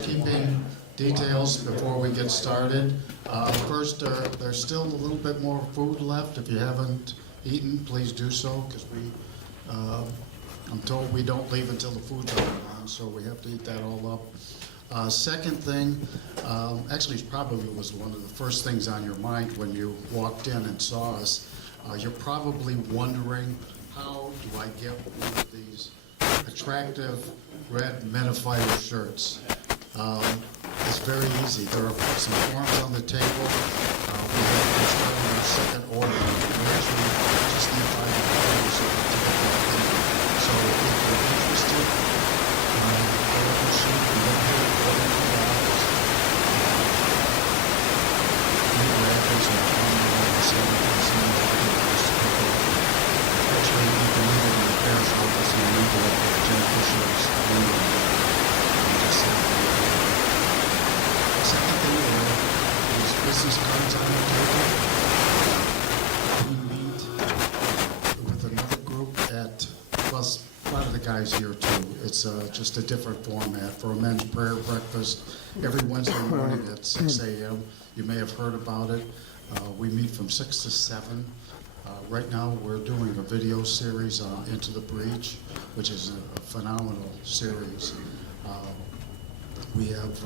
housekeeping details before we get started. First, there's still a little bit more food left. If you haven't eaten, please do so, because I'm told we don't leave until the food's all gone, so we have to eat that all up. Second thing, actually it probably was one of the first things on your mind when you walked in and saw us. You're probably wondering, how do I get one of these attractive red Metafighter shirts? It's very easy. There are some forms on the table. We have started our second order. We actually just need $5 so we can take that thing. So if you're interested, go to the sheet and look here, order $2. There's a phone number, so you can see what it is to pick up. Actually, you can leave it in the repair's office and leave it at Jen Fisher's room. Just say second thing is business cards on the table. We meet with another group at, plus a lot of the guys here too. It's just a different format for a men's prayer breakfast every Wednesday morning at 6 a.m. You may have heard about it. We meet from 6 to 7. Right now we're doing a video series, Into the Breach, which is a phenomenal series. We have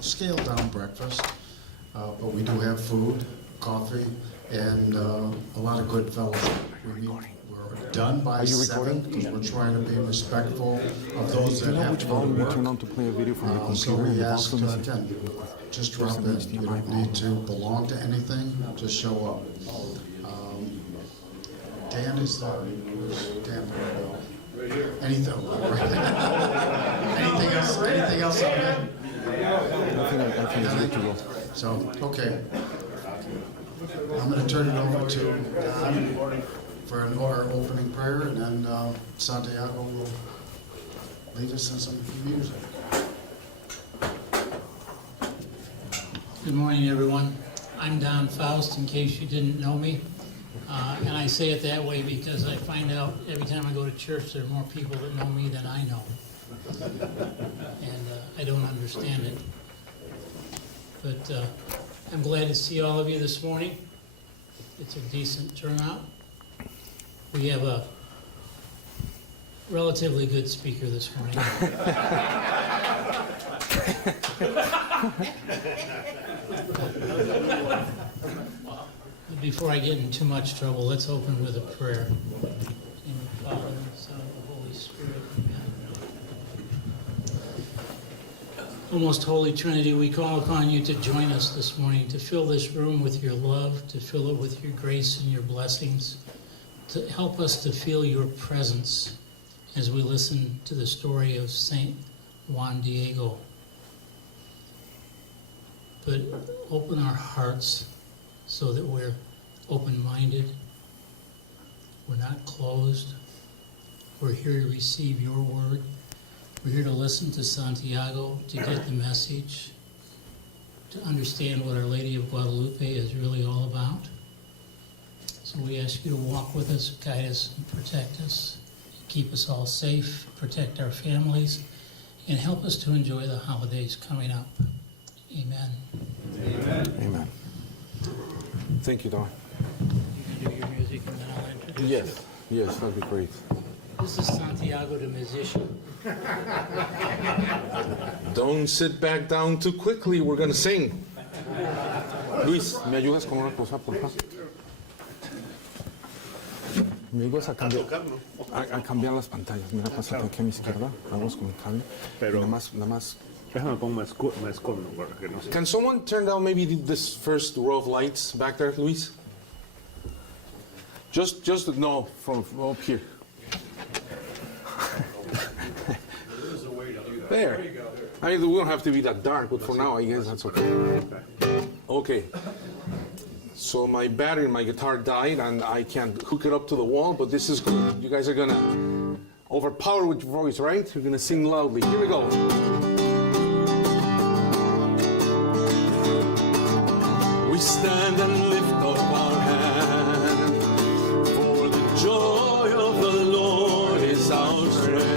scaled down breakfast, but we do have food, coffee, and a lot of good fellowship. We're done by 7 because we're trying to be respectful of those that have to go to work. So we ask, again, just drop in. You don't need to belong to anything, just show up. Dan is there. Dan, anything else? Anything else on that? I think it's good to go. So, okay. I'm going to turn it over to Don for our opening prayer, and then Santiago will lead us in some music. Good morning, everyone. I'm Don Faust, in case you didn't know me. And I say it that way because I find out every time I go to church there are more people that know me than I know. And I don't understand it. But I'm glad to see all of you this morning. It's a decent turnout. We have a relatively good speaker this morning. Before I get in too much trouble, let's open with a prayer. In the Father, and the Son, and the Holy Spirit. Amen. O most Holy Trinity, we call upon you to join us this morning, to fill this room with your love, to fill it with your grace and your blessings, to help us to feel your presence as we listen to the story of Saint Juan Diego. But open our hearts so that we're open-minded, we're not closed, we're here to receive your word, we're here to listen to Santiago, to get the message, to understand what Our Lady of Guadalupe is really all about. So we ask you to walk with us, guide us, and protect us, keep us all safe, protect our families, and help us to enjoy the holidays coming up. Amen. Amen. Amen. Thank you, Don. You can do your music and then I'll introduce Yes, yes, that'd be great. you. This is Santiago the musician. Don't sit back down too quickly, we're gonna sing. Luis, ¿me ayudas con una cosa, por favor? ¿Me ayudas a cambiar las pantallas? Mira, pásate aquí a mi izquierda, vamos con el cable. Pero- Nada más. Déjame pongo más cómodo para que no se... Can someone turn down maybe this first row of lights back there, Luis? No, from up here. There. I mean, we don't have to be that dark, but for now, I guess that's okay. Okay. So my battery in my guitar died, and I can't hook it up to the wall, but this is good. You guys are gonna overpower with your voice, right? You're gonna sing loudly. Here we go. We stand and lift up our hand, for the joy of the Lord is our strength.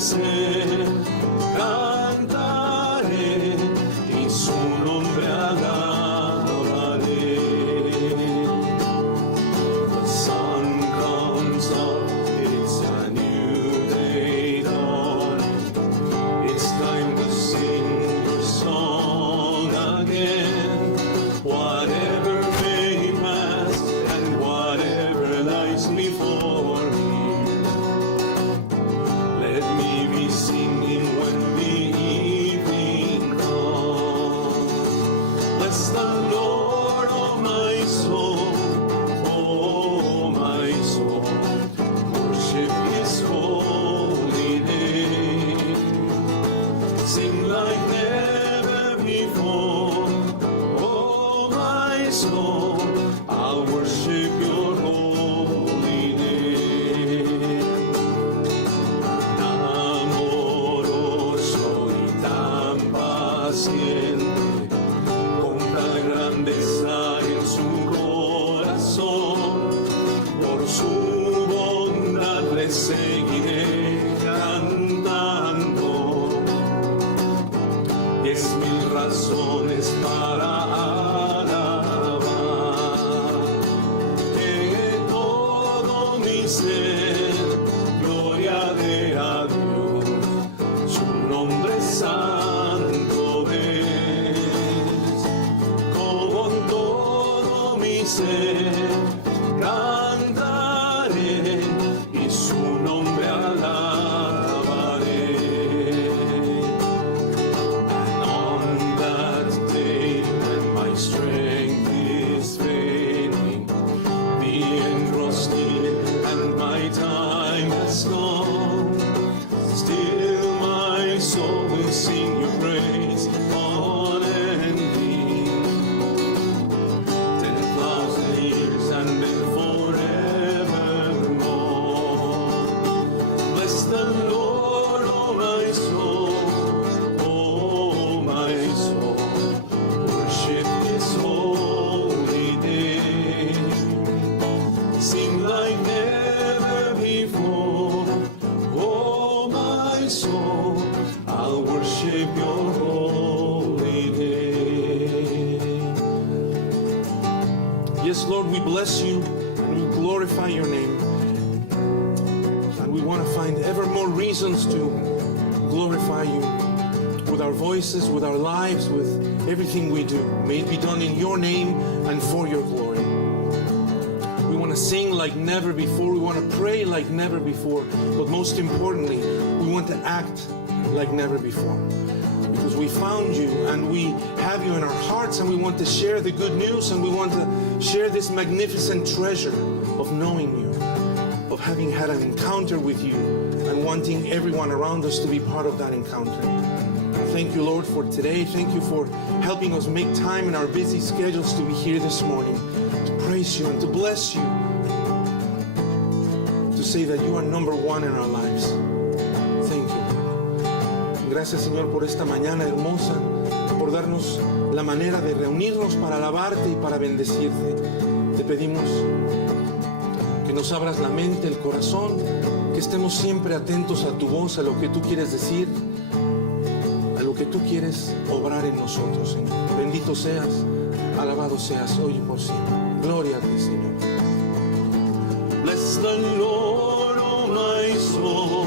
ser, cantaré y su nombre alabaré. The sun comes up, it's a new day dawning. It's time to sing your song again. Whatever may pass and whatever lies before me, let me be singing when the evening comes. Bless the Lord, oh my soul, oh my soul. Worship His holy name. Sing like never before, oh my soul. I'll worship Your holy name. Amoroso y tan paciente, con tan grandeza en su corazón, por su bondad le seguiré cantando. 10,000 razones para alabar, que todo mi ser gloria dé a Dios, su nombre santo es. Con todo mi ser cantaré y su nombre alabaré. On that day when my strength is failing, the end draws near and my time has gone, still my soul will sing Your praise unending. 10,000 years and then forevermore. Bless the Lord, oh my soul, oh my soul. Worship His holy name. Sing like never before, oh my soul. I'll worship Your holy name. Yes, Lord, we bless You and we glorify Your name. And we want to find ever more reasons to glorify You with our voices, with our lives, with everything we do. May it be done in Your name and for Your glory. We want to sing like never before. We want to pray like never before. But most importantly, we want to act like never before. Because we found You and we have You in our hearts, and we want to share the good news, and we want to share this magnificent treasure of knowing You, of having had an encounter with You, and wanting everyone around us to be part of that encounter. Thank You, Lord, for today. Thank You for helping us make time in our busy schedules to be here this morning, to praise You and to bless You, to say that You are number one in our lives. Thank You. Gracias, Señor, por esta mañana hermosa, por darnos la manera de reunirnos para alabarte y para bendecirte. Te pedimos que nos abras la mente, el corazón, que estemos siempre atentos a Tu voz, a lo que Tú quieres decir, a lo que Tú quieres obrar en nosotros, Señor. Bendito seas, alabado seas hoy y por siempre. Gloria a Ti, Señor. Bless the Lord, oh my soul,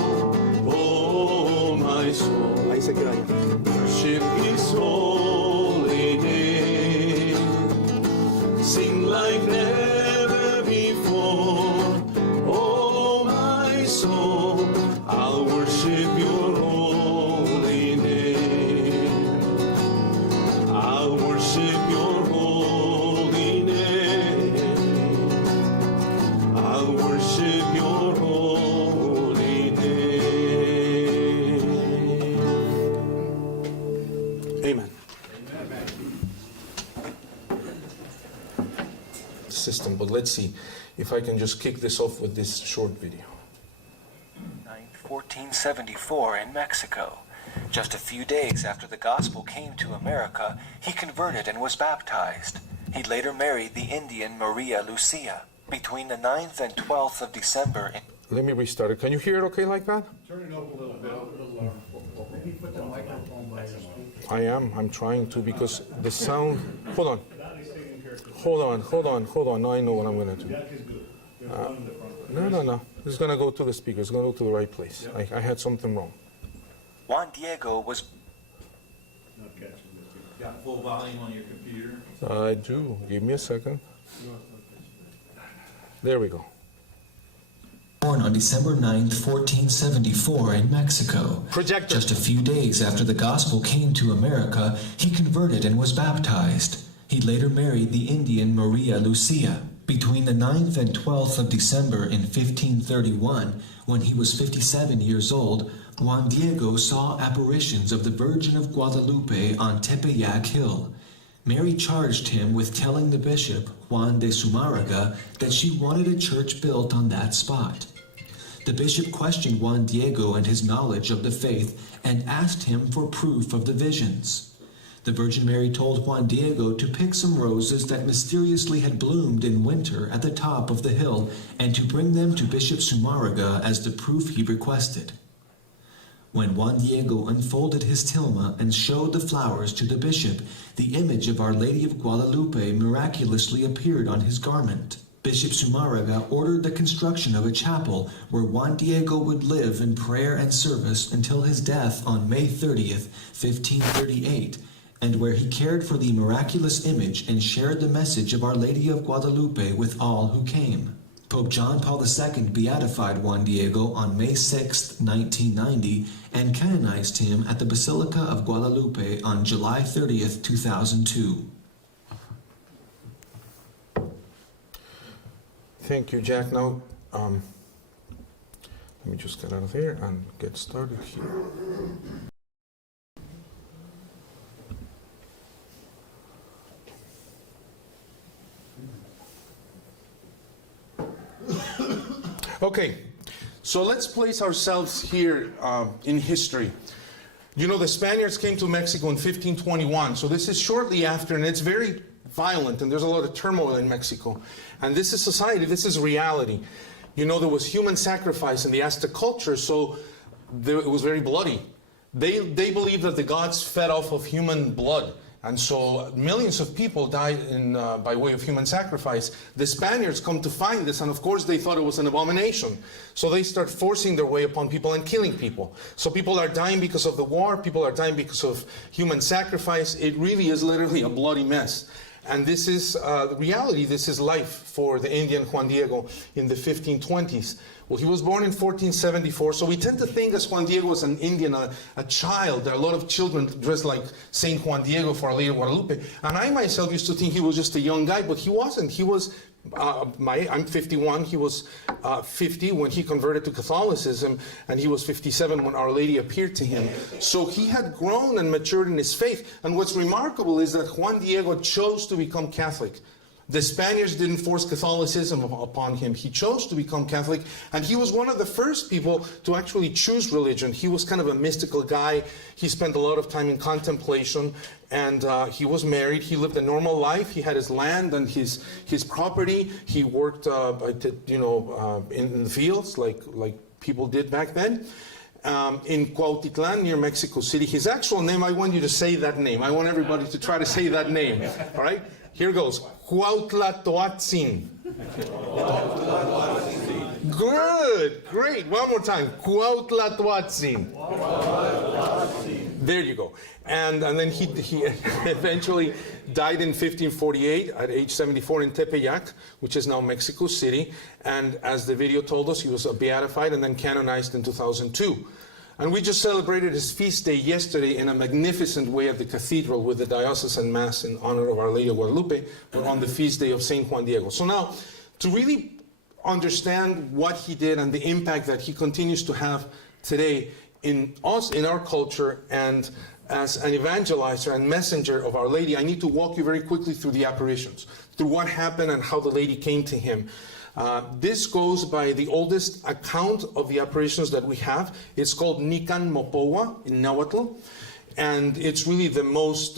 oh my soul. Ahí se queda ahí. Worship His holy name. Sing like never before, oh my soul. I'll worship Your holy name. I'll worship Your holy name. I'll worship Your holy name. Amen. System, but let's see if I can just kick this off with this short video. 1474 in Mexico. Just a few days after the gospel came to America, he converted and was baptized. He later married the Indian Maria Lucia. Between the 9th and 12th of December in Let me restart it. Can you hear it okay like that? Turn it up a little bit. Maybe put the microphone by your speaker. I am. I'm trying to because the sound. Hold on. Hold on. Now I know what I'm going to do. That is good. There's one in the front. No. It's going to go to the speaker. It's going to go to the right place. I had something wrong. Juan Diego was Not catching this. Got full volume on your computer? I do. Give me a second. There we go. Born on December 9th, 1474 in Mexico. Projector. Just a few days after the gospel came to America, he converted and was baptized. He later married the Indian Maria Lucia. Between the 9th and 12th of December in 1531, when he was 57 years old, Juan Diego saw apparitions of the Virgin of Guadalupe on Tepeyac Hill. Mary charged him with telling the bishop, Juan de Zumárraga, that she wanted a church built on that spot. The bishop questioned Juan Diego and his knowledge of the faith and asked him for proof of the visions. The Virgin Mary told Juan Diego to pick some roses that mysteriously had bloomed in winter at the top of the hill and to bring them to Bishop Zumárraga as the proof he requested. When Juan Diego unfolded his tilma and showed the flowers to the bishop, the image of Our Lady of Guadalupe miraculously appeared on his garment. Bishop Zumárraga ordered the construction of a chapel where Juan Diego would live in prayer and service until his death on May 30th, 1538, and where he cared for the miraculous image and shared the message of Our Lady of Guadalupe with all who came. Pope John Paul II beatified Juan Diego on May 6, 1990, and canonized him at the Basilica of Guadalupe on July 30th, 2002. Thank you, Jack. Now, let me just get out of here and get started here. Okay, so let's place ourselves here in history. You know, the Spaniards came to Mexico in 1521, so this is shortly after, and it's very violent, and there's a lot of turmoil in Mexico. And this is society, this is reality. You know, there was human sacrifice in the Aztec culture, so it was very bloody. They believed that the gods fed off of human blood. And so millions of people died by way of human sacrifice. The Spaniards come to find this, and of course they thought it was an abomination. So they start forcing their way upon people and killing people. So people are dying because of the war, people are dying because of human sacrifice. It really is literally a bloody mess. And this is the reality, this is life for the Indian Juan Diego in the 1520s. Well, he was born in 1474, so we tend to think as Juan Diego was an Indian, a child. There are a lot of children dressed like Saint Juan Diego for Our Lady of Guadalupe. And I myself used to think he was just a young guy, but he wasn't. He was, I'm 51, he was 50 when he converted to Catholicism, and he was 57 when Our Lady appeared to him. So he had grown and matured in his faith. And what's remarkable is that Juan Diego chose to become Catholic. The Spaniards didn't force Catholicism upon him. He chose to become Catholic, and he was one of the first people to actually choose religion. He was kind of a mystical guy. He spent a lot of time in contemplation, and he was married. He lived a normal life. He had his land and his property. He worked, in the fields like people did back then. In Cuautitlan, near Mexico City. His actual name, I want you to say that name. I want everybody to try to say that name. All right? Here goes. Cuauhtlatoatzin. Good. Great. One more time. Cuauhtlatoatzin. There you go. And then he eventually died in 1548 at age 74 in Tepeyac, which is now Mexico City. And as the video told us, he was beatified and then canonized in 2002. And we just celebrated his feast day yesterday in a magnificent way at the cathedral with the diocesan mass in honor of Our Lady of Guadalupe. We're on the feast day of Saint Juan Diego. So now, to really understand what he did and the impact that he continues to have today in us, in our culture, and as an evangelizer and messenger of Our Lady, I need to walk you very quickly through the apparitions, through what happened and how the Lady came to him. This goes by the oldest account of the apparitions that we have. It's called Nican Mopowa in Nahuatl. And it's really the most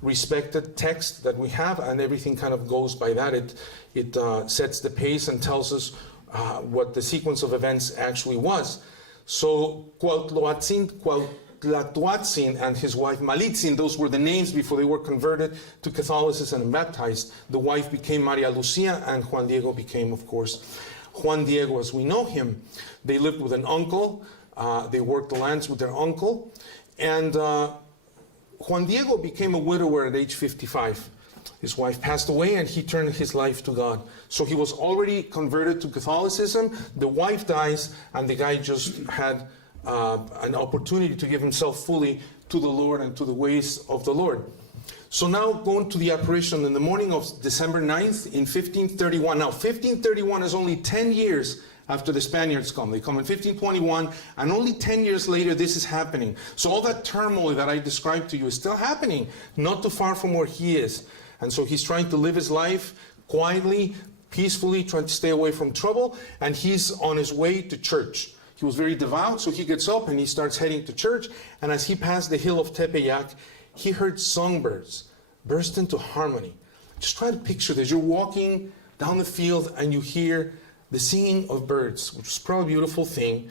respected text that we have, and everything kind of goes by that. It sets the pace and tells us what the sequence of events actually was. So Cuauhtlahuatzin and his wife Malitzin, those were the names before they were converted to Catholicism and baptized. The wife became Maria Lucia, and Juan Diego became, of course, Juan Diego as we know him. They lived with an uncle. They worked the lands with their uncle. And Juan Diego became a widower at age 55. His wife passed away and he turned his life to God. So he was already converted to Catholicism. The wife dies and the guy just had an opportunity to give himself fully to the Lord and to the ways of the Lord. So now going to the apparition in the morning of December 9th in 1531. Now 1531 is only 10 years after the Spaniards come. They come in 1521, and only 10 years later this is happening. So all that turmoil that I described to you is still happening, not too far from where he is. And so he's trying to live his life quietly, peacefully, trying to stay away from trouble, and he's on his way to church. He was very devout, so he gets up and he starts heading to church, and as he passed the hill of Tepeyac, he heard songbirds burst into harmony. Just try to picture this. You're walking down the field and you hear the singing of birds, which was probably a beautiful thing.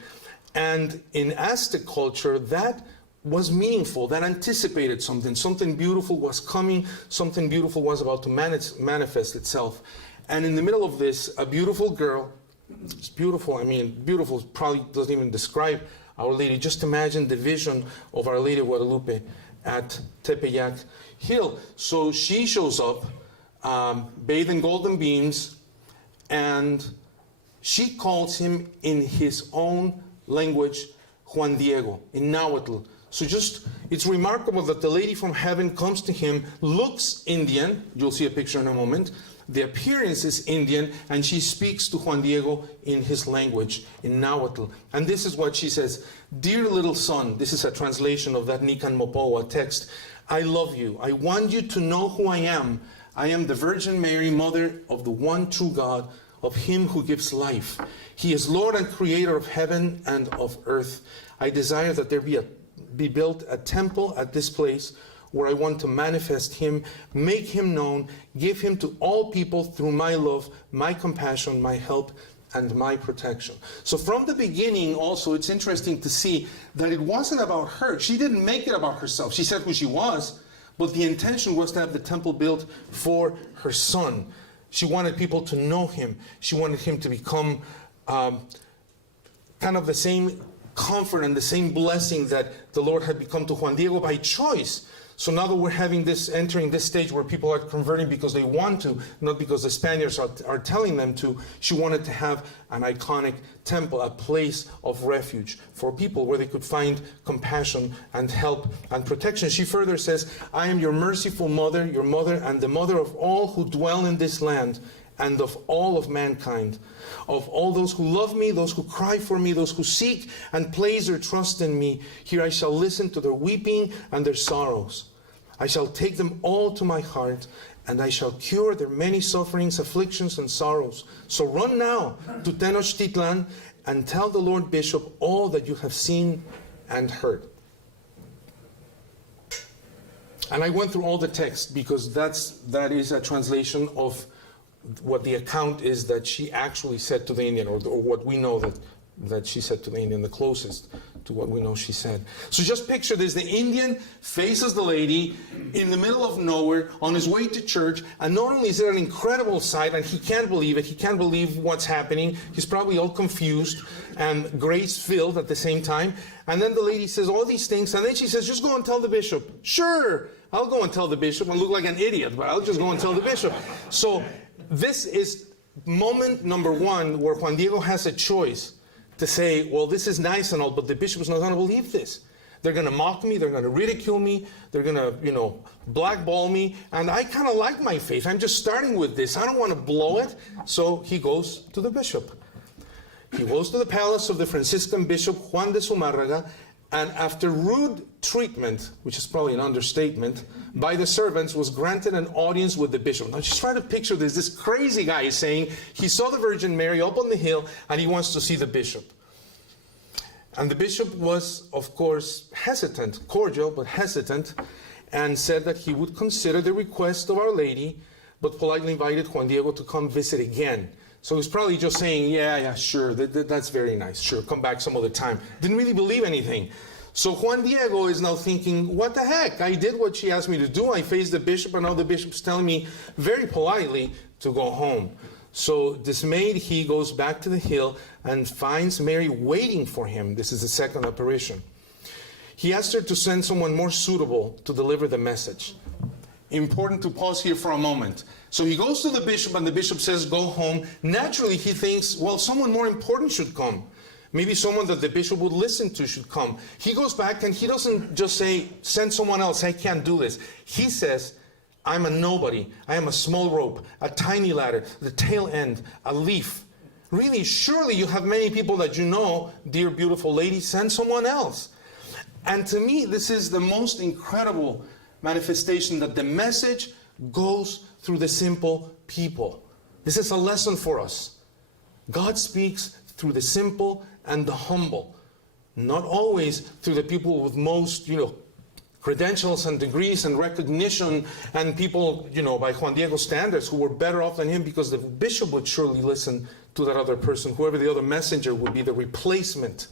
And in Aztec culture, that was meaningful, that anticipated something. Something beautiful was coming, something beautiful was about to manifest itself. And in the middle of this, a beautiful girl, it's beautiful, I mean, beautiful probably doesn't even describe Our Lady. Just imagine the vision of Our Lady of Guadalupe at Tepeyac Hill. So she shows up, bathed in golden beams, and she calls him in his own language, Juan Diego, in Nahuatl. So it's remarkable that the lady from heaven comes to him, looks Indian, you'll see a picture in a moment, the appearance is Indian, and she speaks to Juan Diego in his language, in Nahuatl. And this is what she says: "Dear little son," this is a translation of that Nican Mopoa text, "I love you. I want you to know who I am. I am the Virgin Mary, mother of the one true God, of him who gives life. He is Lord and creator of heaven and of earth. I desire that there be built a temple at this place where I want to manifest him, make him known, give him to all people through my love, my compassion, my help, and my protection." So from the beginning also, it's interesting to see that it wasn't about her. She didn't make it about herself. She said who she was, but the intention was to have the temple built for her son. She wanted people to know him. She wanted him to become kind of the same comfort and the same blessing that the Lord had become to Juan Diego by choice. So now that we're entering this stage where people are converting because they want to, not because the Spaniards are telling them to, she wanted to have an iconic temple, a place of refuge for people where they could find compassion and help and protection. She further says, "I am your merciful mother, your mother, and the mother of all who dwell in this land, and of all of mankind, of all those who love me, those who cry for me, those who seek and place their trust in me. Here I shall listen to their weeping and their sorrows. I shall take them all to my heart, and I shall cure their many sufferings, afflictions, and sorrows. So run now to Tenochtitlan and tell the Lord Bishop all that you have seen and heard." And I went through all the text because that is a translation of what the account is that she actually said to the Indian, or what we know that she said to the Indian, the closest to what we know she said. So just picture this: the Indian faces the lady in the middle of nowhere on his way to church, and not only is it an incredible sight, and he can't believe it, he can't believe what's happening, he's probably all confused and grace-filled at the same time, and then the lady says all these things, and then she says, "Just go and tell the bishop." Sure, I'll go and tell the bishop and look like an idiot, but I'll just go and tell the bishop. So this is moment number one where Juan Diego has a choice to say, well, this is nice and all, but the bishop is not going to believe this. They're going to mock me, they're going to ridicule me, they're going to, blackball me, and I kind of like my faith. I'm just starting with this. I don't want to blow it. So he goes to the bishop. He goes to the palace of the Franciscan bishop, Juan de Zumárraga, and after rude treatment, which is probably an understatement, by the servants, was granted an audience with the bishop. Now just try to picture this. This crazy guy is saying he saw the Virgin Mary up on the hill and he wants to see the bishop. And the bishop was, of course, hesitant, cordial, but hesitant, and said that he would consider the request of Our Lady, but politely invited Juan Diego to come visit again. So he's probably just saying, yeah, sure, that's very nice. Sure, come back some other time. Didn't really believe anything. So Juan Diego is now thinking, what the heck? I did what she asked me to do. I faced the bishop, and now the bishop's telling me very politely to go home. So dismayed, he goes back to the hill and finds Mary waiting for him. This is the second apparition. He asked her to send someone more suitable to deliver the message. Important to pause here for a moment. So he goes to the bishop, and the bishop says, go home. Naturally, he thinks, well, someone more important should come. Maybe someone that the bishop would listen to should come. He goes back, and he doesn't just say, send someone else, I can't do this. He says, I'm a nobody. I am a small rope, a tiny ladder, the tail end, a leaf. Really, surely you have many people that you know, dear beautiful lady, send someone else. And to me, this is the most incredible manifestation that the message goes through the simple people. This is a lesson for us. God speaks through the simple and the humble, not always through the people with most, credentials and degrees and recognition, and people, by Juan Diego's standards, who were better off than him, because the bishop would surely listen to that other person. Whoever the other messenger would be the replacement.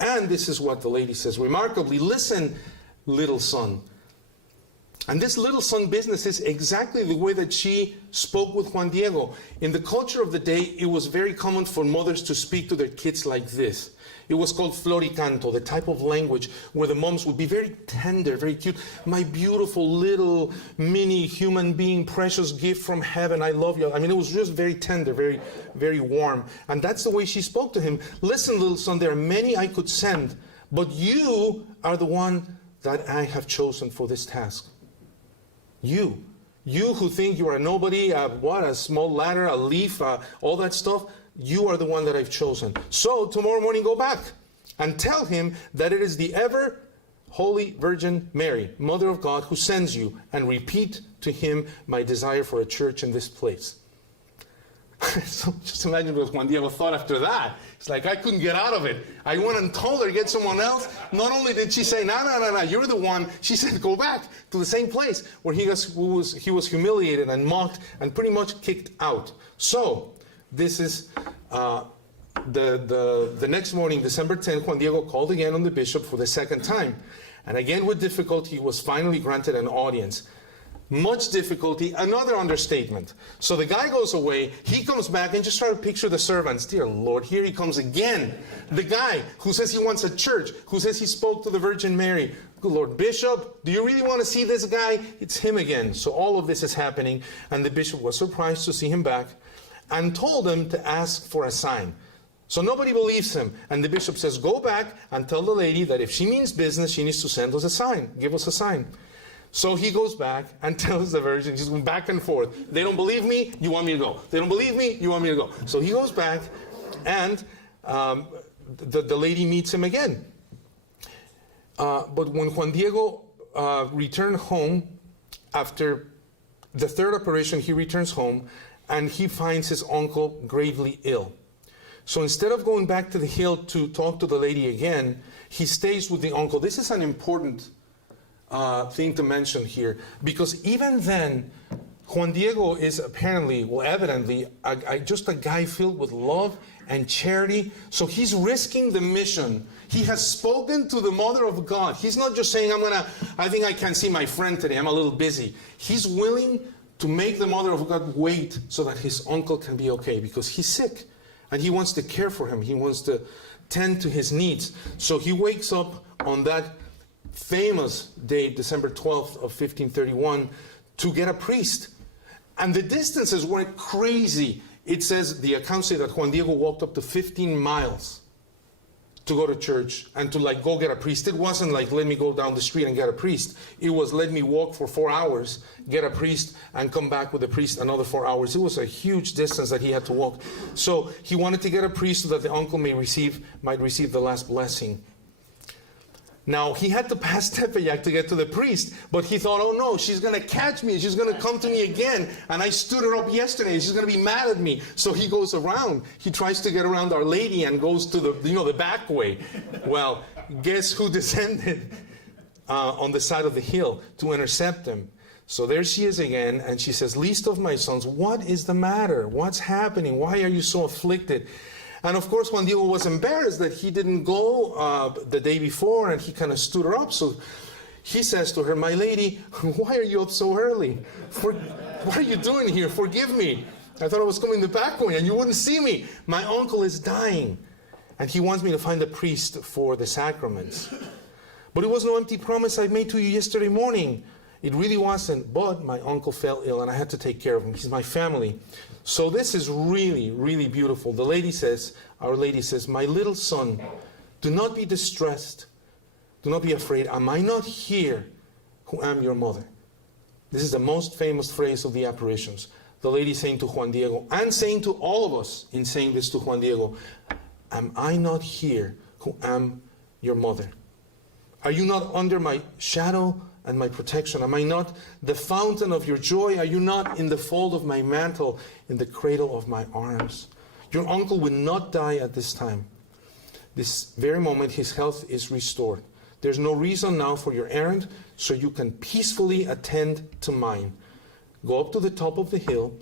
And this is what the lady says remarkably, listen, little son. And this little son business is exactly the way that she spoke with Juan Diego. In the culture of the day, it was very common for mothers to speak to their kids like this. It was called floricanto, the type of language where the moms would be very tender, very cute. My beautiful little mini human being, precious gift from heaven, I love you. I mean, it was just very tender, very, very warm. And that's the way she spoke to him. Listen, little son, there are many I could send, but you are the one that I have chosen for this task. You who think you are a nobody, a small ladder, a leaf, all that stuff, you are the one that I've chosen. So tomorrow morning go back and tell him that it is the ever Holy Virgin Mary, Mother of God, who sends you, and repeat to him my desire for a church in this place. So just imagine what Juan Diego thought after that. It's like, I couldn't get out of it. I went and told her to get someone else. Not only did she say, no, you're the one, she said, go back to the same place where he was humiliated and mocked and pretty much kicked out. So this is the next morning, December 10th, Juan Diego called again on the bishop for the second time. And again with difficulty, he was finally granted an audience. Much difficulty, another understatement. So the guy goes away, he comes back, and just try to picture the servants. Dear Lord, here he comes again. The guy who says he wants a church, who says he spoke to the Virgin Mary. Good Lord, bishop, do you really want to see this guy? It's him again. So all of this is happening, and the bishop was surprised to see him back and told him to ask for a sign. So nobody believes him, and the bishop says, go back and tell the lady that if she means business, she needs to send us a sign, give us a sign. So he goes back and tells the Virgin, he's going back and forth. They don't believe me, you want me to go. They don't believe me, you want me to go. So he goes back, and the lady meets him again. But when Juan Diego returned home, after the third apparition, he returns home, and he finds his uncle gravely ill. So instead of going back to the hill to talk to the lady again, he stays with the uncle. This is an important thing to mention here, because even then, Juan Diego is apparently, well, evidently, just a guy filled with love and charity. So he's risking the mission. He has spoken to the Mother of God. He's not just saying, I think I can see my friend today, I'm a little busy. He's willing to make the Mother of God wait so that his uncle can be okay, because he's sick and he wants to care for him. He wants to tend to his needs. So he wakes up on that famous day, December 12th of 1531, to get a priest. And the distances were crazy. It says, the accounts say that Juan Diego walked up to 15 miles to go to church and to go get a priest. It wasn't like, let me go down the street and get a priest. It was, let me walk for 4 hours, get a priest, and come back with a priest another 4 hours. It was a huge distance that he had to walk. So he wanted to get a priest so that the uncle might receive the last blessing. Now, he had to pass Tepeyac to get to the priest, but he thought, oh no, she's going to catch me, she's going to come to me again, and I stood her up yesterday, she's going to be mad at me. So he goes around, he tries to get around Our Lady and goes to the back way. Well, guess who descended on the side of the hill to intercept him? So there she is again, and she says, least of my sons, what is the matter? What's happening? Why are you so afflicted? And of course, Juan Diego was embarrassed that he didn't go the day before, and he kind of stood her up. So he says to her, my lady, why are you up so early? What are you doing here? Forgive me. I thought I was coming the back way, and you wouldn't see me. My uncle is dying, and he wants me to find a priest for the sacraments. But it was no empty promise I made to you yesterday morning. It really wasn't, but my uncle fell ill, and I had to take care of him. He's my family. So this is really, really beautiful. The lady says, Our Lady says, my little son, do not be distressed. Do not be afraid. Am I not here who am your mother? This is the most famous phrase of the apparitions. The lady saying to Juan Diego, and saying to all of us in saying this to Juan Diego, am I not here who am your mother? Are you not under my shadow and my protection? Am I not the fountain of your joy? Are you not in the fold of my mantle, in the cradle of my arms? Your uncle will not die at this time. This very moment his health is restored. There's no reason now for your errand, so you can peacefully attend to mine. Go up to the top of the hill,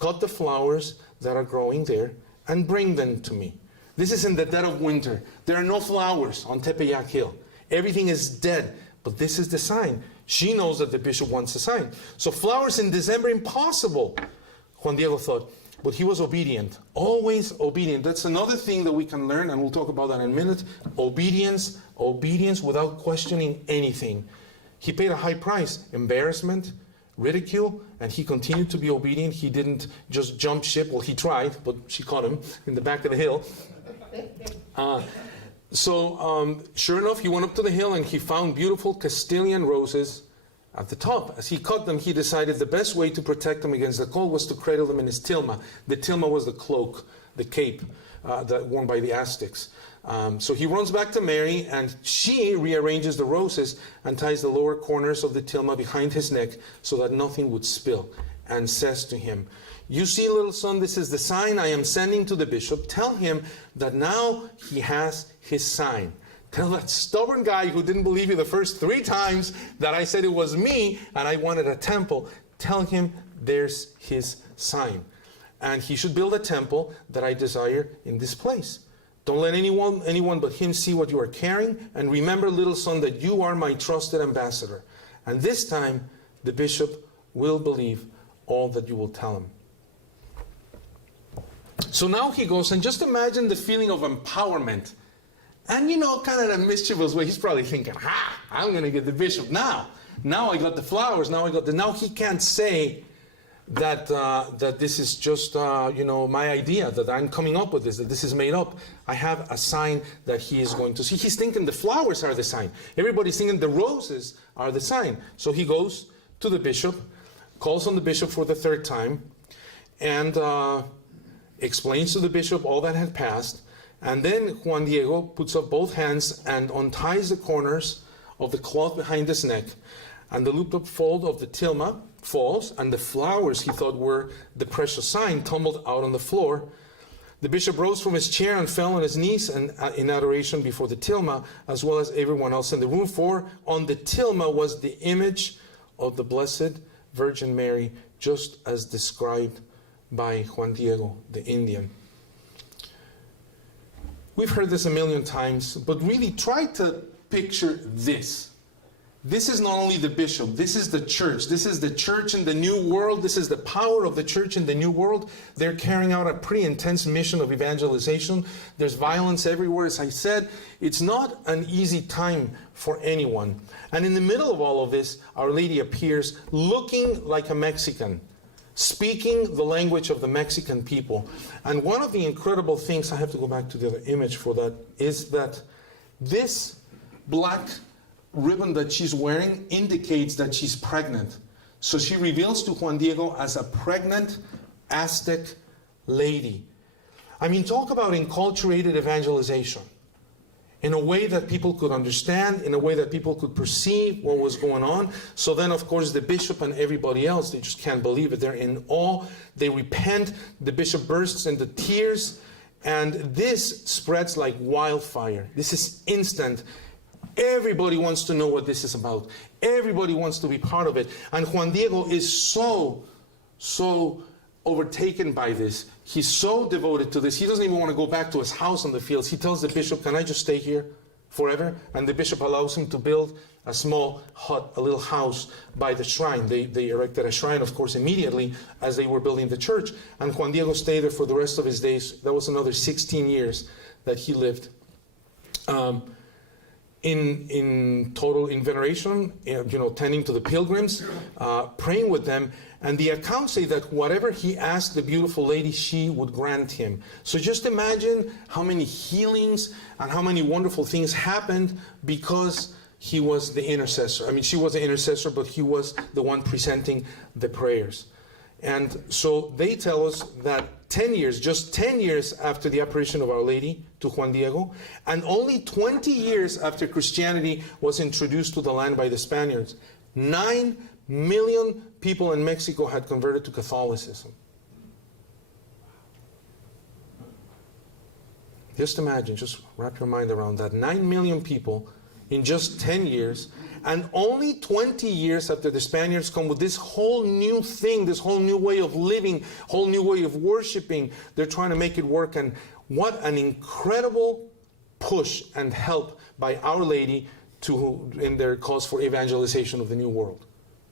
cut the flowers that are growing there, and bring them to me. This is in the dead of winter. There are no flowers on Tepeyac Hill. Everything is dead. But this is the sign. She knows that the bishop wants a sign. So flowers in December, impossible. Juan Diego thought, but he was obedient. Always obedient. That's another thing that we can learn, and we'll talk about that in a minute. Obedience, obedience without questioning anything. He paid a high price. Embarrassment, ridicule, and he continued to be obedient. He didn't just jump ship. Well, he tried, but she caught him in the back of the hill. So sure enough, he went up to the hill and he found beautiful Castilian roses at the top. As he cut them, he decided the best way to protect them against the cold was to cradle them in his tilma. The tilma was the cloak, the cape that worn by the Aztecs. So he runs back to Mary, and she rearranges the roses and ties the lower corners of the tilma behind his neck so that nothing would spill, and says to him, you see, little son, this is the sign I am sending to the bishop. Tell him that now he has his sign. Tell that stubborn guy who didn't believe you the first 3 times that I said it was me and I wanted a temple. Tell him there's his sign. And he should build a temple that I desire in this place. Don't let anyone but him see what you are carrying. And remember, little son, that you are my trusted ambassador. And this time, the bishop will believe all that you will tell him. So now he goes, and just imagine the feeling of empowerment. And kind of in a mischievous way, he's probably thinking, I'm going to get the bishop now. Now I got the flowers, now he can't say that this is just, my idea, that I'm coming up with this, that this is made up. I have a sign that he is going to see. He's thinking the flowers are the sign. Everybody's thinking the roses are the sign. So he goes to the bishop, calls on the bishop for the 3rd time, and explains to the bishop all that had passed, and then Juan Diego puts up both hands and unties the corners of the cloth behind his neck, and the looped up fold of the tilma falls, and the flowers he thought were the precious sign tumbled out on the floor. The bishop rose from his chair and fell on his knees and in adoration before the tilma, as well as everyone else in the room, for on the tilma was the image of the Blessed Virgin Mary, just as described by Juan Diego, the Indian. We've heard this a million times, but really try to picture this. This is not only the bishop, this is the church. This is the church in the New World. This is the power of the church in the New World. They're carrying out a pretty intense mission of evangelization. There's violence everywhere. As I said, it's not an easy time for anyone. And in the middle of all of this, Our Lady appears looking like a Mexican, speaking the language of the Mexican people. And one of the incredible things, I have to go back to the other image for that, is that this black ribbon that she's wearing indicates that she's pregnant. So she reveals to Juan Diego as a pregnant Aztec lady. I mean, talk about enculturated evangelization. In a way that people could understand, in a way that people could perceive what was going on. So then, of course, the bishop and everybody else, they just can't believe it. They're in awe. They repent. The bishop bursts into tears. And this spreads like wildfire. This is instant. Everybody wants to know what this is about. Everybody wants to be part of it. And Juan Diego is so overtaken by this. He's so devoted to this. He doesn't even want to go back to his house on the fields. He tells the bishop, can I just stay here forever? And the bishop allows him to build a small hut, a little house by the shrine. They erected a shrine, of course, immediately as they were building the church. And Juan Diego stayed there for the rest of his days. That was another 16 years that he lived. In total, in veneration, tending to the pilgrims, praying with them. And the accounts say that whatever he asked the beautiful lady, she would grant him. So just imagine how many healings and how many wonderful things happened because he was the intercessor. I mean, she was the intercessor, but he was the one presenting the prayers. And so they tell us that just 10 years after the apparition of Our Lady to Juan Diego, and only 20 years after Christianity was introduced to the land by the Spaniards, 9 million people in Mexico had converted to Catholicism. Just imagine, just wrap your mind around that. 9 million people in just 10 years, and only 20 years after the Spaniards come with this whole new thing, this whole new way of living, whole new way of worshiping, they're trying to make it work. And what an incredible push and help by Our Lady in their cause for evangelization of the New World.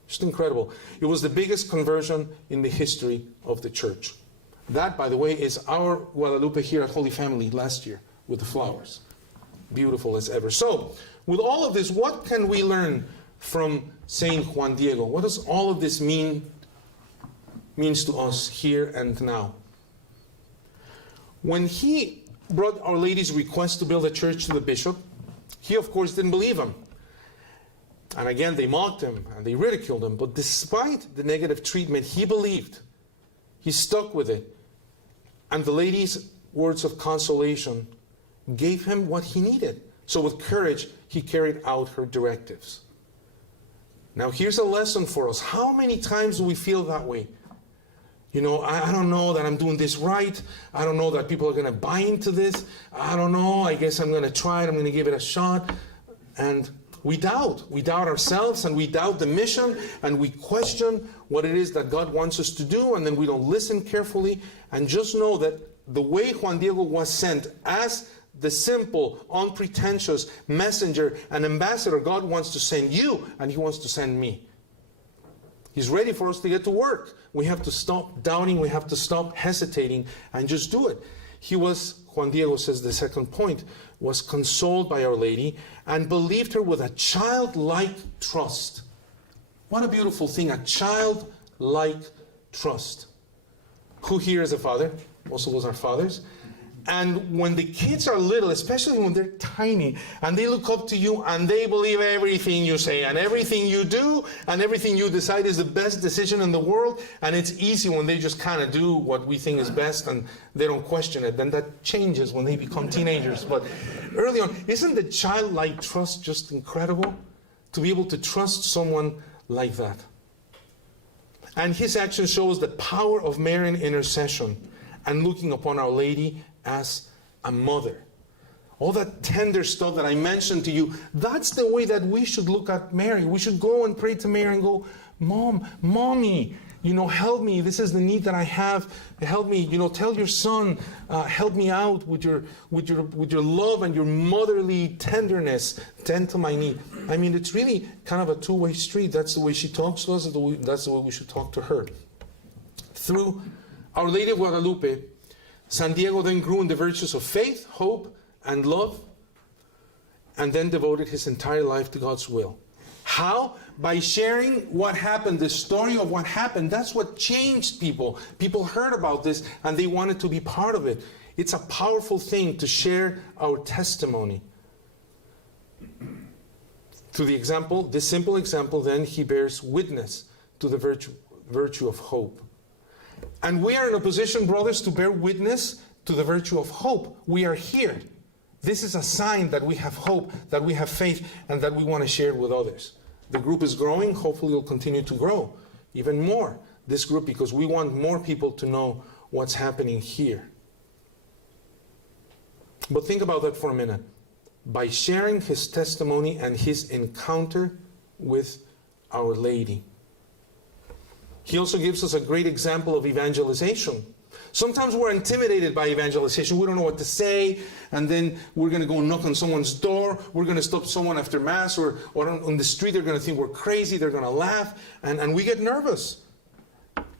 Just incredible. It was the biggest conversion in the history of the church. That, by the way, is our Guadalupe here at Holy Family last year with the flowers. Beautiful as ever. So, with all of this, what can we learn from Saint Juan Diego? What does all of this means to us here and now? When he brought Our Lady's request to build a church to the bishop, he of course didn't believe him. And again, they mocked him and they ridiculed him. But despite the negative treatment, he believed. He stuck with it. And the lady's words of consolation gave him what he needed. So with courage, he carried out her directives. Now here's a lesson for us. How many times do we feel that way? I don't know that I'm doing this right. I don't know that people are going to buy into this. I don't know. I guess I'm going to try it. I'm going to give it a shot. And we doubt. We doubt ourselves and we doubt the mission and we question what it is that God wants us to do, and then we don't listen carefully. And just know that the way Juan Diego was sent as the simple, unpretentious messenger and ambassador, God wants to send you and He wants to send me. He's ready for us to get to work. We have to stop doubting, we have to stop hesitating and just do it. Juan Diego says the second point, was consoled by Our Lady and believed her with a childlike trust. What a beautiful thing, a childlike trust. Who here is a father? Most of us are fathers. And when the kids are little, especially when they're tiny, and they look up to you and they believe everything you say and everything you do and everything you decide is the best decision in the world, and it's easy when they just kind of do what we think is best and they don't question it. Then that changes when they become teenagers. But early on, isn't the childlike trust just incredible? To be able to trust someone like that. And his action shows the power of Marian intercession and looking upon Our Lady as a mother. All that tender stuff that I mentioned to you, that's the way that we should look at Mary. We should go and pray to Mary and go, Mom, Mommy, help me. This is the need that I have. Help me, tell your son, help me out with your love and your motherly tenderness. Tend to my need. I mean, it's really kind of a two-way street. That's the way she talks to us. That's the way we should talk to her. Through Our Lady of Guadalupe, San Diego then grew in the virtues of faith, hope, and love, and then devoted his entire life to God's will. How? By sharing what happened, the story of what happened. That's what changed people. People heard about this and they wanted to be part of it. It's a powerful thing to share our testimony. Through the example, this simple example, then he bears witness to the virtue of hope. And we are in a position, brothers, to bear witness to the virtue of hope. We are here. This is a sign that we have hope, that we have faith, and that we want to share it with others. The group is growing. Hopefully it will continue to grow even more, this group, because we want more people to know what's happening here. But think about that for a minute. by sharing his testimony and his encounter with Our Lady. He also gives us a great example of evangelization. Sometimes we're intimidated by evangelization. We don't know what to say, and then we're going to go knock on someone's door. We're going to stop someone after Mass, or on the street. They're going to think we're crazy. They're going to laugh, and we get nervous,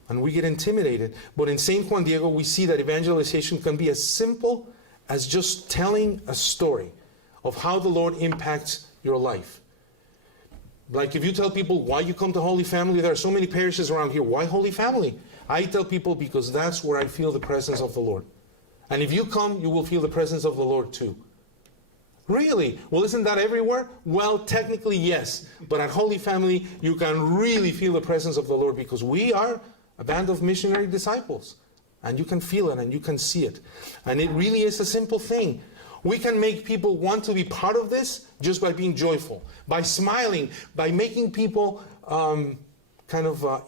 and we get intimidated. But in St. Juan Diego, we see that evangelization can be as simple as just telling a story of how the Lord impacts your life. Like if you tell people why you come to Holy Family, there are so many parishes around here. Why Holy Family? I tell people because that's where I feel the presence of the Lord. And if you come, you will feel the presence of the Lord too. Really? Well, isn't that everywhere? Well, technically, yes. But at Holy Family, you can really feel the presence of the Lord because we are a band of missionary disciples. And you can feel it and you can see it. And it really is a simple thing. We can make people want to be part of this just by being joyful, by smiling, by making people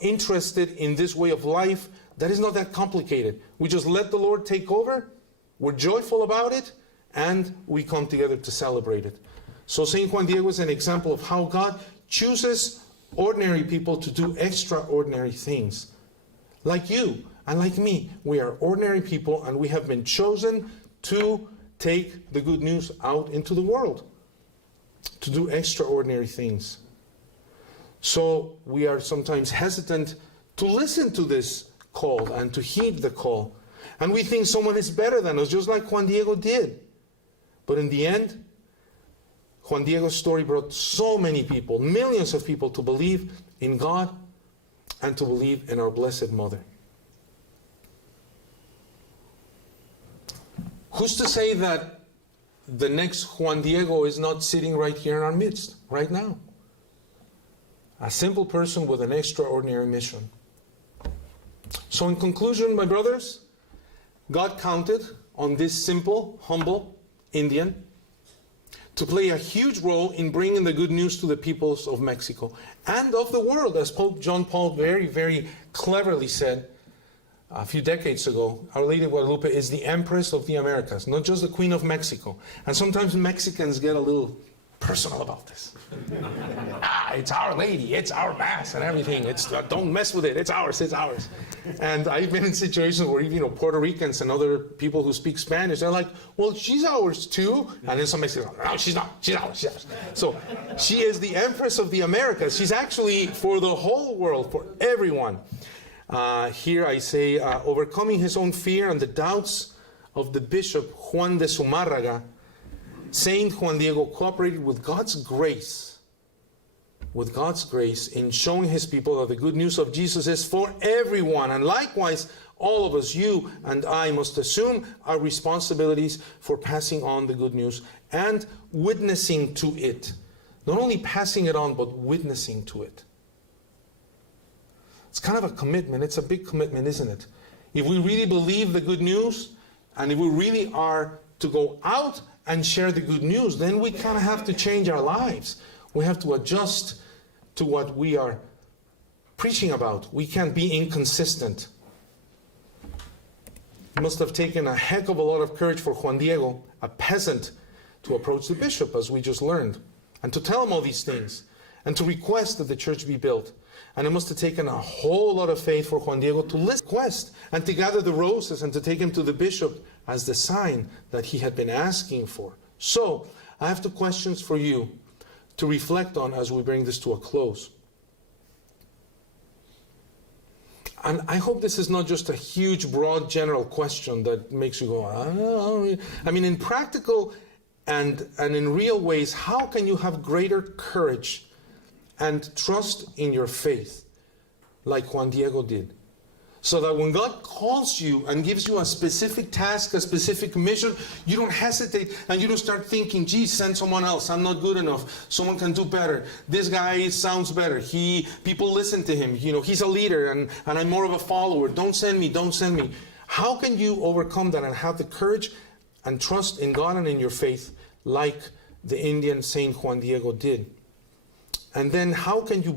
interested in this way of life that is not that complicated. We just let the Lord take over, we're joyful about it, and we come together to celebrate it. So St. Juan Diego is an example of how God chooses ordinary people to do extraordinary things. Like you and like me, we are ordinary people and we have been chosen to take the good news out into the world, to do extraordinary things. So we are sometimes hesitant to listen to this call and to heed the call. And we think someone is better than us, just like Juan Diego did. But in the end, Juan Diego's story brought so many people, millions of people, to believe in God and to believe in our Blessed Mother. Who's to say that the next Juan Diego is not sitting right here in our midst, right now? A simple person with an extraordinary mission. So in conclusion, my brothers, God counted on this simple, humble Indian to play a huge role in bringing the good news to the peoples of Mexico and of the world. As Pope John Paul very, very cleverly said a few decades ago, Our Lady of Guadalupe is the Empress of the Americas, not just the Queen of Mexico. And sometimes Mexicans get a little personal about this. It's Our Lady, it's our Mass and everything. It's don't mess with it, it's ours, it's ours. And I've been in situations where even Puerto Ricans and other people who speak Spanish, they're like, well, she's ours too. And then somebody says, no, she's not, she's ours, she's ours. So she is the Empress of the Americas. She's actually for the whole world, for everyone. Here I say, overcoming his own fear and the doubts of the Bishop Juan de Zumárraga, Saint Juan Diego cooperated with God's grace in showing his people that the good news of Jesus is for everyone. And likewise, all of us, you and I, must assume our responsibilities for passing on the good news and witnessing to it. Not only passing it on, but witnessing to it. It's kind of a commitment. It's a big commitment, isn't it? If we really believe the good news, and if we really are to go out and share the good news, then we kind of have to change our lives. We have to adjust to what we are preaching about. We can't be inconsistent. It must have taken a heck of a lot of courage for Juan Diego, a peasant, to approach the bishop, as we just learned, and to tell him all these things, and to request that the church be built. And it must have taken a whole lot of faith for Juan Diego to request and to gather the roses and to take him to the bishop as the sign that he had been asking for. So, I have two questions for you to reflect on as we bring this to a close. And I hope this is not just a huge, broad, general question that makes you go, oh. I mean, in practical and in real ways, how can you have greater courage and trust in your faith like Juan Diego did? So that when God calls you and gives you a specific task, a specific mission, you don't hesitate and you don't start thinking, gee, send someone else. I'm not good enough. Someone can do better. This guy sounds better. People listen to him. He's a leader and I'm more of a follower. Don't send me, don't send me. How can you overcome that and have the courage and trust in God and in your faith like the Indian Saint Juan Diego did? And then how can you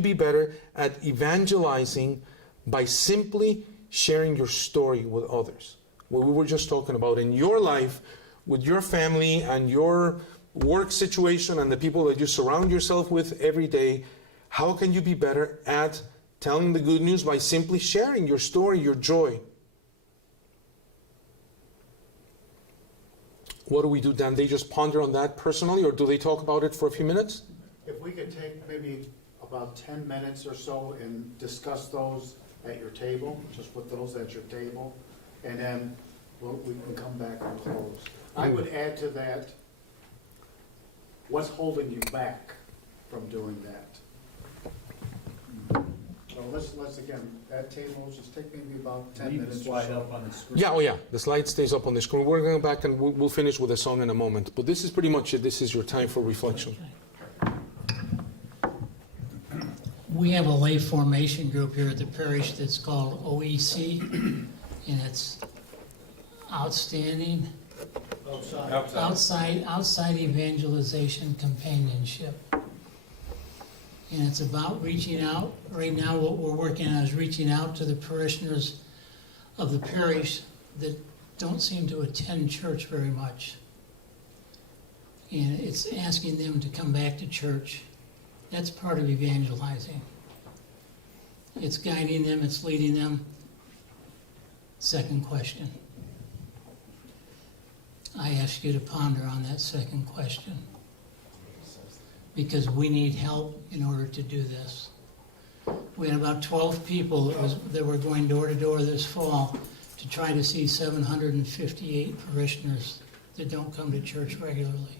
be better at evangelizing by simply sharing your story with others? What we were just talking about in your life, with your family and your work situation and the people that you surround yourself with every day, how can you be better at telling the good news by simply sharing your story, your joy? What do we do, Dan? They just ponder on that personally, or do they talk about it for a few minutes? If we could take maybe about 10 minutes or so and discuss those at your table, just put those at your table, and then we can come back and close. I would add to that, what's holding you back from doing that? So let's again, that table, just take maybe about 10 Leave the minutes or slide so. up on the screen. Yeah, oh yeah, the slide stays up on the screen. We're going back and we'll finish with a song in a moment. But this is pretty much it. This is your time for reflection. We have a lay formation group here at the parish that's called OEC, and it's Outstanding Outside Evangelization Companionship. And it's about reaching out. Right now, what we're working on is reaching out to the parishioners of the parish that don't seem to attend church very much. And it's asking them to come back to church. That's part of evangelizing. It's guiding them, it's leading them. Second question. I ask you to ponder on that second question, because we need help in order to do this. We had about 12 people that were going door to door this fall to try to see 758 parishioners that don't come to church regularly.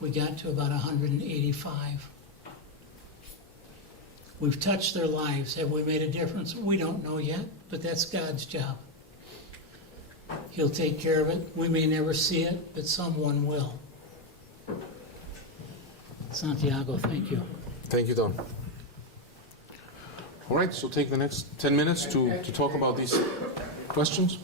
We got to about 185. We've touched their lives. Have we made a difference? We don't know yet, but that's God's job. He'll take care of it. We may never see it, but someone will. Santiago, thank you. Thank you, Don. All right, so take the next 10 minutes to talk about these questions.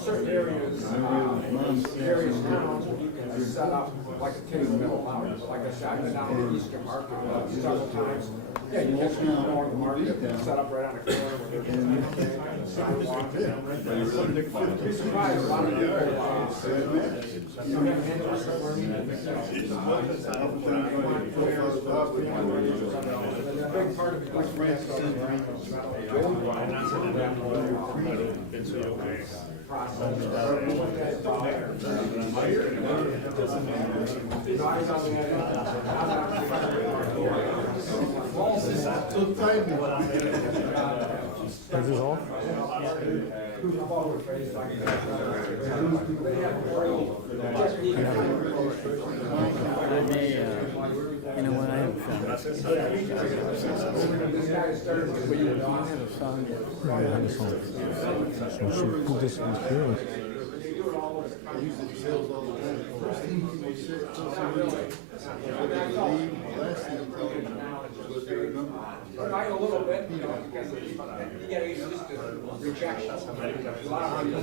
Certain areas, various towns are set up like a tin mill house, like I said, down in the Eastern Market several times. Yeah, you catch them more in the market, set up right on the corner where they're sidewalk. Be surprised, a lot of a big part of it, like Is this all? You know what, I haven't found it. I have a song. So I should put this in here. A little bit, you know, because you get used to rejection. A lot of people,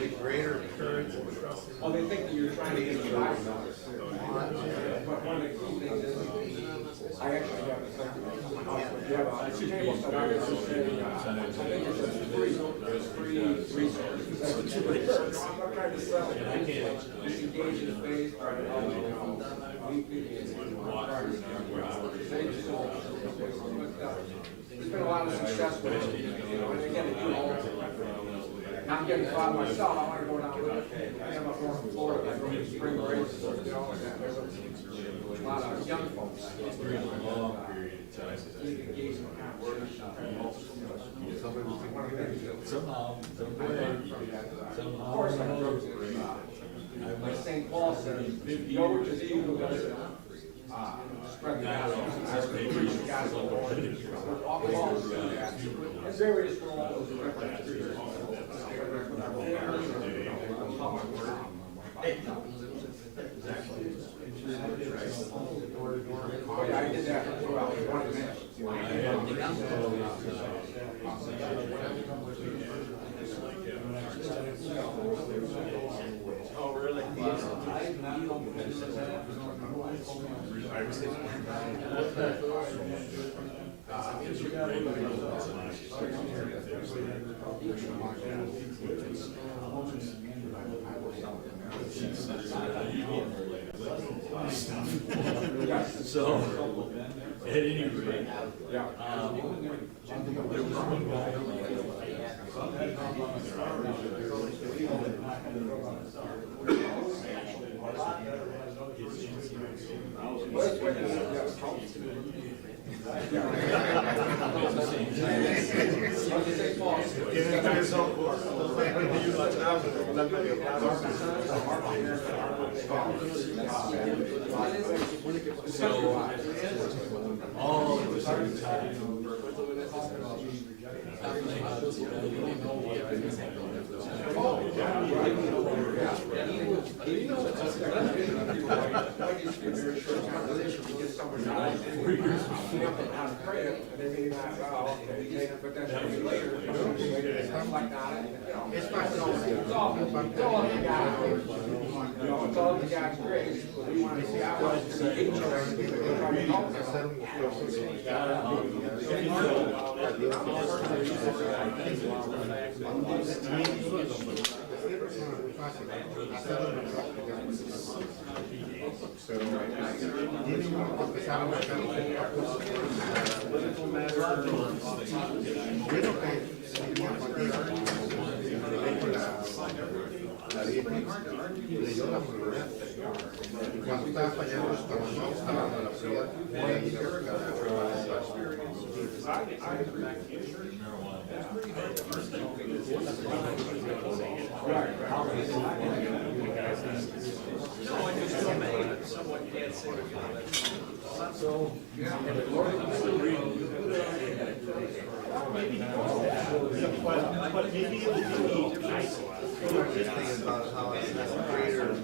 the greater courage. Well, they think that you're trying to get your eyes on it. But one of the key things is, I actually have a table set up. I think it's free resources. I'm not trying to sell it. Just engage in the faith, try to help. I'm getting caught myself, I wanna go down with it. I am up north of Florida, I go to spring break, so, you know, and there's a lot of young folks. Of course, I drove like St. Paul says, go which is evil, does it? Spread the gospel. Preach the gospel. All there's various roles in different Oh, yeah, I did that for 2 hours, 20 minutes. Oh, really? So, at any rate, there was one guy. All of a sudden, It's all the God's grace. We want to see how much Cuando estaba fallando, estaba dando la prioridad. but maybe it would be nice. Thinking about how it's greater.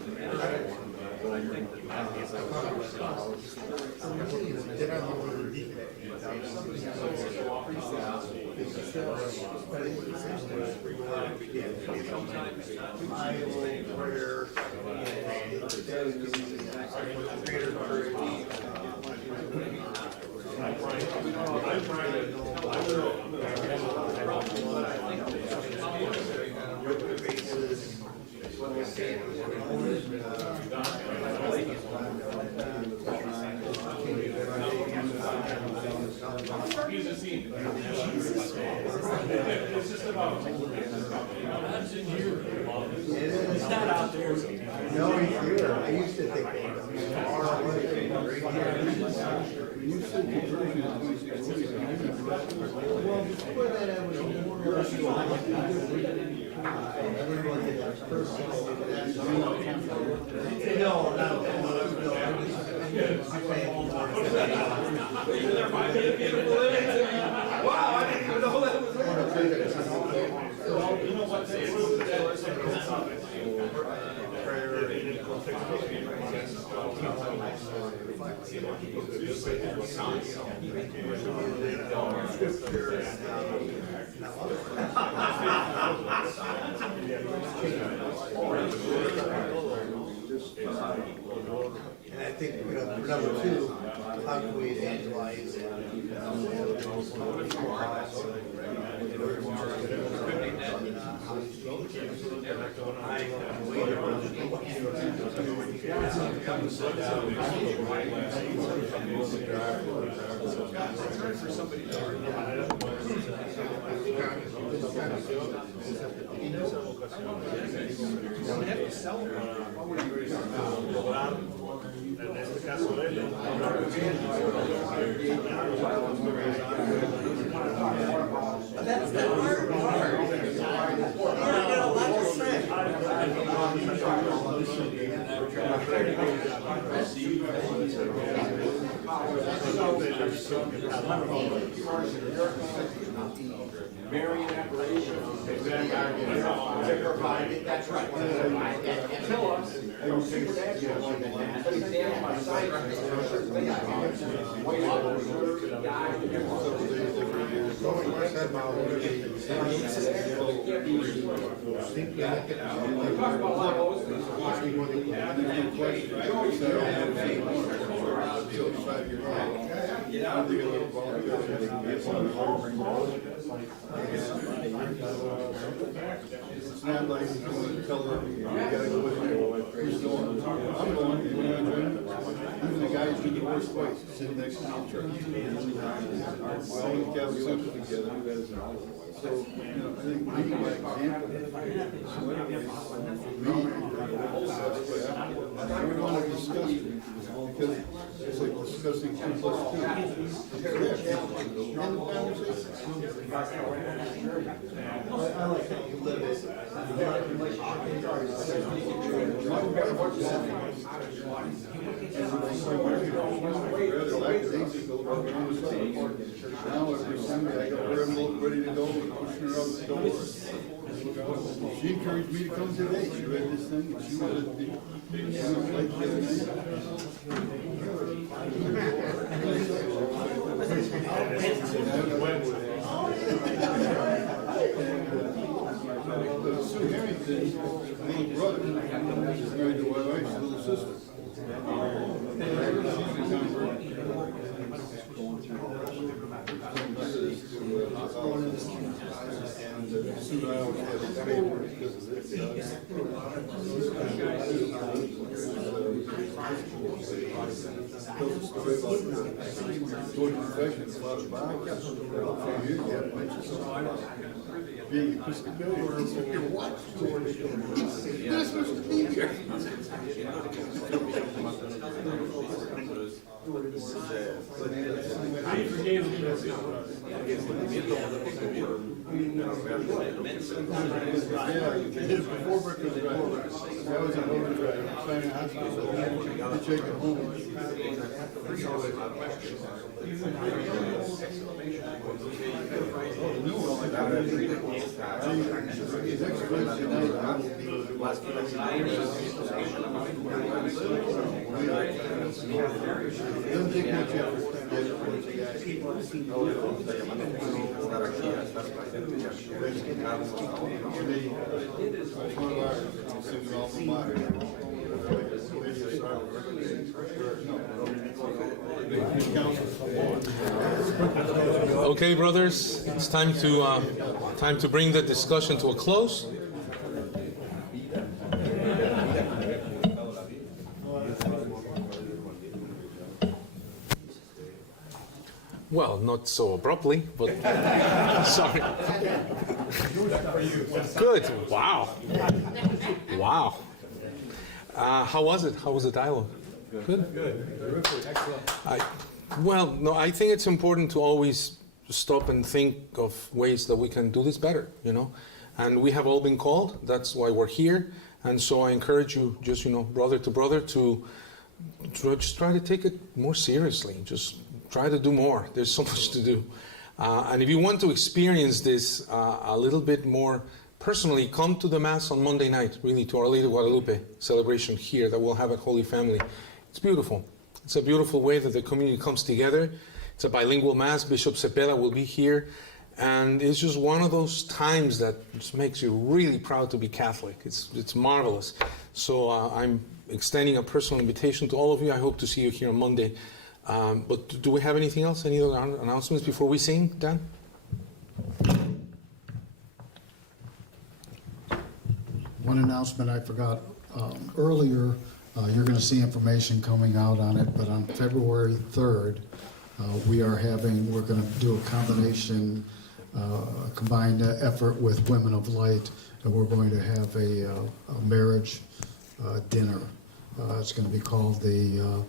It's not out there. No, he's here. I used to think that he was far away. Right here. You said you were well, before that, I was more everyone did that person. No, wow, I didn't even know that was there. You know what? And I think, for number two, how can we evangelize and En este caso de él, Marian apparition. That's right. And tell us, supernatural like that, but he stands by side. Way up, It's not like you can tell them, you gotta go with me, who's going. I'm going, you wanna join me? Even the guys who do the worst fights, sitting next to the church. We all look out something together. So, you know, I think we need by example. We want to discuss it, because it's like discussing 2 plus 2. I like how you live it. Now every Sunday I got her milk ready to go, pushing her out the door. She encouraged me to come today. She read this thing, and she was at the like the other Sue Harrington's little brother is married to my wife's little sister. She's a convert. And Sue and I always had a favor because of this. Tells a story about going to confession about a Bible. For a few years, he had to mention something about being Episcopalian. He said, "You're what? You're not supposed to be here." I forgave him. His before breakfast drive. That was an overdrive. Signing hospital. He take it home. Oh, no, like that. Next Wednesday night, I will be doesn't take much effort to get it once you guys keep on seeing Okay, brothers, it's time to bring the discussion to a close. Well, not so abruptly, but sorry. Good. Wow. Wow. How was it? How was the dialogue? Good. Good. Well, no, I think it's important to always stop and think of ways that we can do this better, you know. And we have all been called. That's why we're here. And so I encourage you, just, you know, brother to brother, to just try to take it more seriously. Just try to do more. There's so much to do. And if you want to experience this a little bit more personally, come to the Mass on Monday night, really, to Our Lady of Guadalupe celebration here that we'll have at Holy Family. It's beautiful. It's a beautiful way that the community comes together. It's a bilingual Mass. Bishop Cepeda will be here. And it's just one of those times that just makes you really proud to be Catholic. It's marvelous. So I'm extending a personal invitation to all of you. I hope to see you here on Monday. But do we have anything else? Any other announcements before we sing, Dan? one announcement I forgot earlier. You're going to see information coming out on it, but on February 3rd, we're going to do a combined effort with Women of Light, and we're going to have a marriage dinner. It's going to be called the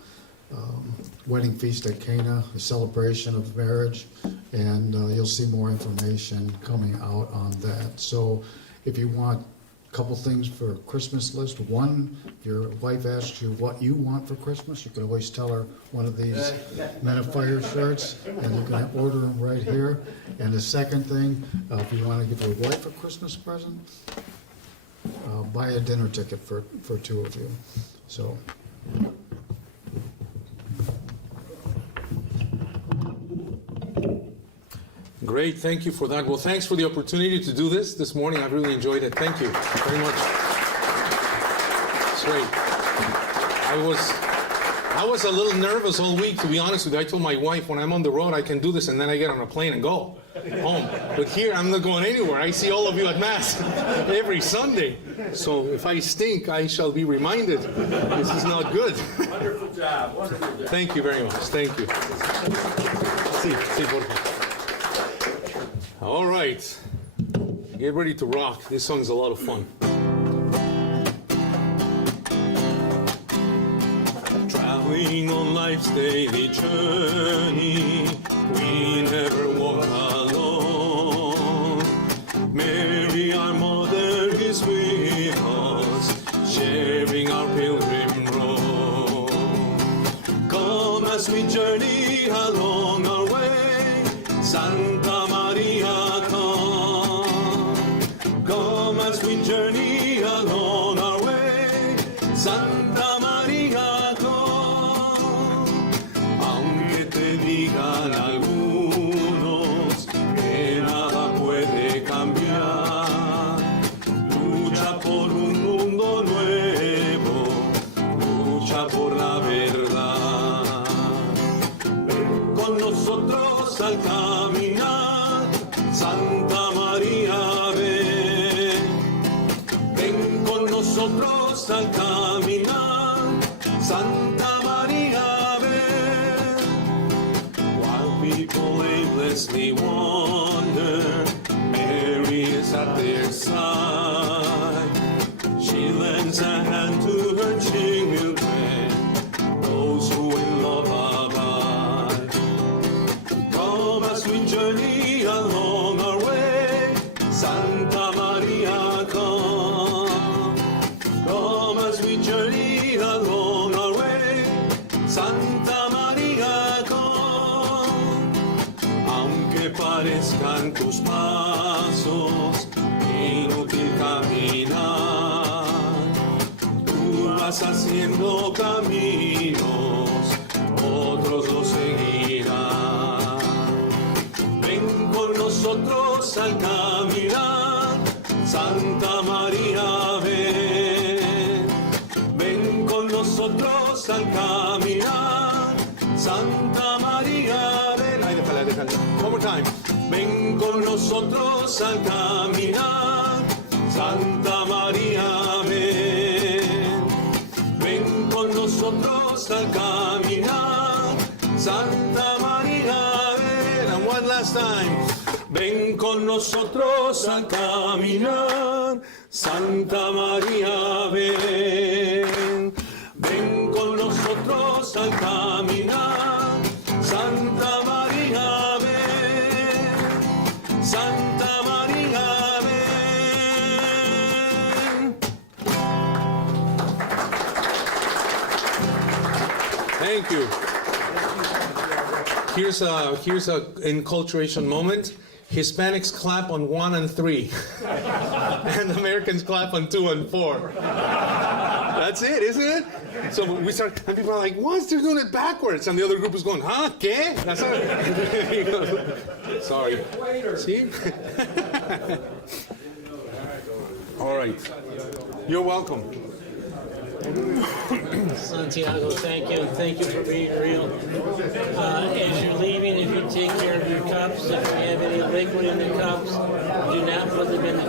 Wedding Feast at Cana, a celebration of marriage, and you'll see more information coming out on that. So if you want a couple things for a Christmas list, one, if your wife asks you what you want for Christmas, you can always tell her one of these Men of Fire shirts, and you can order them right here. And the second thing, if you want to give your wife a Christmas present, buy a dinner ticket for two of you. So. Great, thank you for that. Well, thanks for the opportunity to do this morning. I've really enjoyed it. Thank you very much. It's great. I was a little nervous all week, to be honest with you. I told my wife, when I'm on the road, I can do this, and then I get on a plane and go home. But here, I'm not going anywhere. I see all of you at Mass every Sunday. So if I stink, I shall be reminded this is not good. Wonderful job. Wonderful job. Thank you very much. Thank you. Sí, por favor. All right, get ready to rock. This song's a lot of fun. Traveling on life's daily journey, we never walk alone. Mary, our mother, is with us, sharing our pilgrim road. Come as we journey along our way, Santa Maria, come as we journey along our way, Santa Maria, come. Aunque te digan algunos que nada puede cambiar, lucha por un mundo nuevo, lucha por la verdad. Ven con nosotros al caminar, Santa María, ven. Ven con nosotros al caminar, Santa María, ven. While people aimlessly wander, Mary is at their side. She lends a hand to her children, those who in love abide. Come as we journey along our way, Santa Maria, come. Come as we journey along our way, Santa Maria, come. Aunque parezcan tus pasos inútil caminar, tú vas haciendo caminos, otros los seguirán. Ven con nosotros al caminar, Santa María, ven. Ven con nosotros al caminar, Santa María, ven. Ay, déjale. One more time. Ven con nosotros al caminar, Santa María, ven. Ven con nosotros al caminar, Santa María, ven. And one last time. Ven con nosotros al caminar, Santa María, ven. Ven con nosotros al caminar, Santa María, ven. Santa María, ven. Thank you. Here's a enculturation moment. Hispanics clap on 1 and 3, and Americans clap on 2 and 4. That's it, isn't it? So we start, and people are like, "What? They're doing it backwards," and the other group is going, "Huh? ¿Qué?" That's not it. Sorry. See? All right. You're welcome. Santiago, thank you. Thank you for being real. As you're leaving, if you take care of your cups, if you have any liquid in the cups, do not put them in the